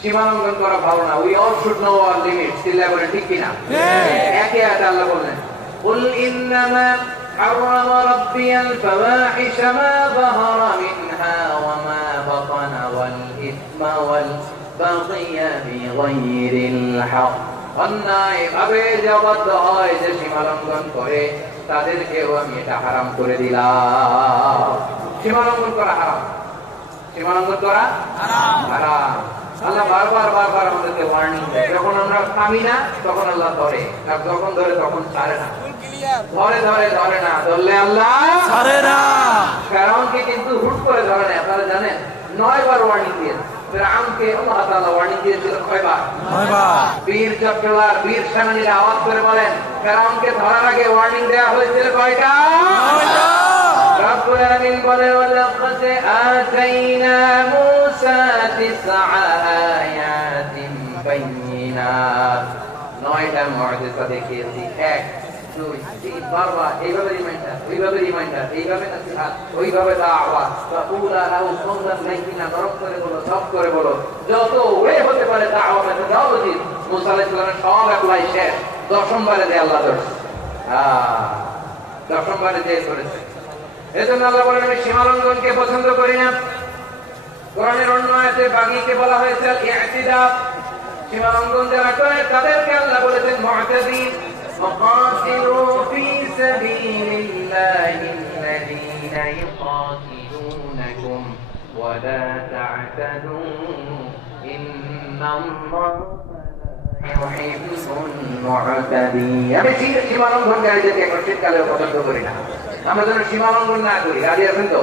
সীমালঙ্ঘন করা ভালো না। We all should know our limits. চিল্লা বলেন ঠিক কিনা? একে আয়াতে আল্লাহ বললেন কুল ইন্নামা حرم ربي الفواحش ما ظهر منها وما بطن والإثم والبغي بغير الحق অন্যায় ভাবে যে অবাধ্য হয়, যে সীমালঙ্ঘন করে, তাদেরকেও আমি এটা হারাম করে দিলাম। সীমালঙ্ঘন করা হারাম, সীমালঙ্ঘন করা হারাম। আল্লাহ বারবার আমাদেরকে ওয়ার্নিং দেয়। যখন আমরা থামি না তখন আল্লাহ ধরে, আর যখন ধরে তখন ছাড়ে না। ধরে না, ধরলে আল্লাহ ছাড়ে না। ফেরাউনকে কিন্তু হুট করে ধরে না। আপনারা জানেন 9 বার ওয়ার্নিং দিয়েছে ফেরাউনকে। আল্লাহ তাআলা ওয়ার্নিং দিয়েছিল কয়বার? 9 বার। বীর চক্রলার বীর সেনানীরা আওয়াজ করে বলেন, ফেরাউনকে ধরার আগে ওয়ার্নিং দেওয়া হয়েছিল কয়টা? 9টা। রব্বুল আলামিন বলে ওয়ালাকাদ আতাইনা মূসা 9 আয়াতিন বাইয়িনাত। 9টা মুআজিজা দেখিয়েছি। 1 2 3 বারবার এইভাবে রিমাইন্ডার, ওইভাবে রিমাইন্ডার, এইভাবে নসিহত, ওইভাবে দাওয়া। রাসূলুল্লাহ সাল্লাল্লাহু আলাইহি ওয়াসাল্লাম নরম করে বলো, সব করে বলো, যত ওয়ে হতে পারে দাওয়া মেথোডলজি মুসা আলাইহিস সালামের সব অ্যাপ্লাই শেষ। 10ম বারে দিয়ে আল্লাহ ধরছে। 10ম বারে দিয়ে ধরেছে। এজন্য আল্লাহ বলেন আমি সীমালঙ্ঘনকে পছন্দ করি না। কোরআনের অন্য আয়াতে বাগীকে বলা হয়েছে ইতিদা। সীমালঙ্ঘন যারা করে তাদেরকে আল্লাহ বলেছেন মুআতাদিন। وقاتلوا في سبيل الله الذين يقاتلونكم ولا تعتدوا إن الله يحب المعتدين। আমি সীমালঙ্ঘনকারীদেরকে শীতকালেও পছন্দ করি না। আমরা যেন সীমালঙ্ঘন না করি। রাজি আছেন তো?